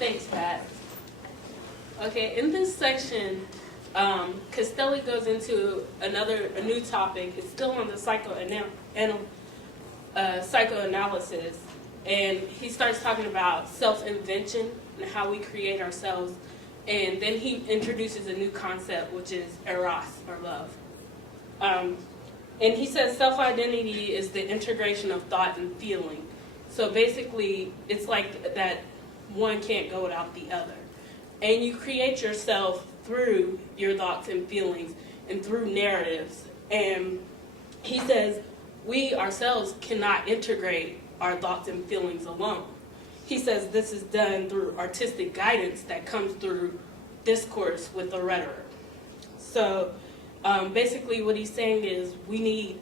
Thanks, Pat. Okay, in this section, Castelli goes into a new topic. It's still on the psychoanalysis, and he starts talking about self-invention and how we create ourselves, and then he introduces a new concept, which is eros, or love. And he says self-identity is the integration of thought and feeling. So basically, it's like that one can't go without the other. And you create yourself through your thoughts and feelings and through narratives. And he says we ourselves cannot integrate our thoughts and feelings alone. He says this is done through artistic guidance that comes through discourse with the rhetoric. So basically what he's saying is we need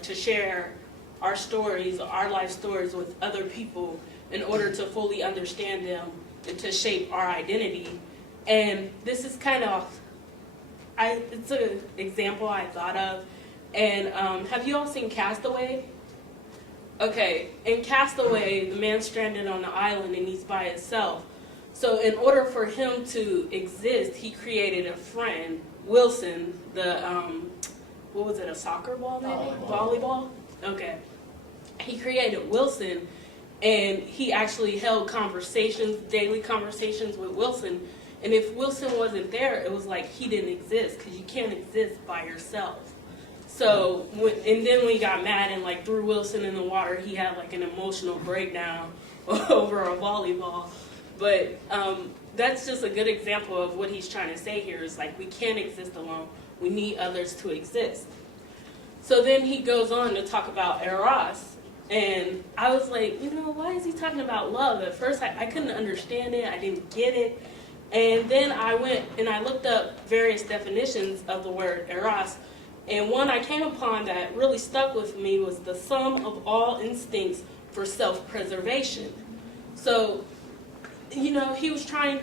to share our stories, our life stories with other people in order to fully understand them and to shape our identity. And this is kind of, it's an example I thought of. And have you all seen Castaway? Okay, in Castaway, the man's stranded on the island and he's by himself. So in order for him to exist, he created a friend, Wilson, the, what was it, a soccer ball maybe? Volleyball? Okay. He created Wilson, and he actually held conversations, daily conversations with Wilson. And if Wilson wasn't there, it was like he didn't exist, because you can't exist by yourself. So, and then when he got mad and like threw Wilson in the water, he had like an emotional breakdown over a volleyball. But that's just a good example of what he's trying to say here is like we can't exist alone. We need others to exist. So then he goes on to talk about eros. And I was like, you know, why is he talking about love? At first I couldn't understand it. I didn't get it. And then I went and I looked up various definitions of the word eros. And one I came upon that really stuck with me was the sum of all instincts for self-preservation. So, you know, he's talking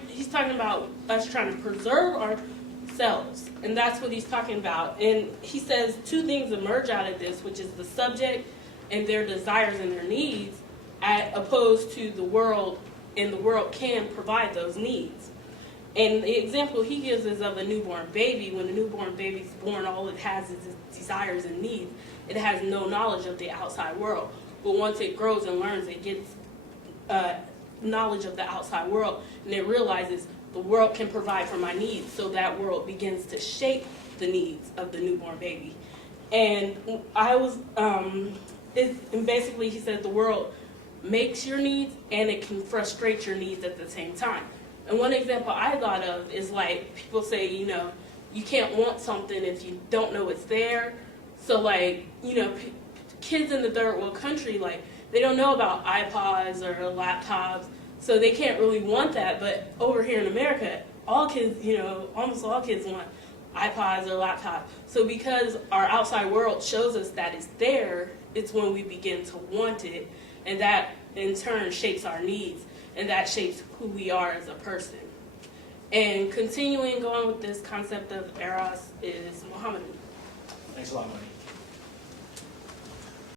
about us trying to preserve ourselves, and that's what he's talking about. And he says two things emerge out of this, which is the subject and their desires and their needs, as opposed to the world, and the world can provide those needs. And the example he gives is of a newborn baby. When a newborn baby's born, all it has is its desires and needs. It has no knowledge of the outside world. But once it grows and learns, it gets knowledge of the outside world, and it realizes the world can provide for my needs, so that world begins to shape the needs of the newborn baby. And and basically he said the world makes your needs and it can frustrate your needs at the same time. And one example I thought of is like people say, you know, you can't want something if you don't know it's there. So like, you know, kids in the third world country, like, they don't know about iPods or laptops, so they can't really want that. But over here in America, all kids, you know, almost all kids want iPods or laptops. So because our outside world shows us that it's there, it's when we begin to want it, and that in turn shapes our needs, and that shapes who we are as a person. And continuing going with this concept of eros is Muhammad. Thanks a lot, Monique.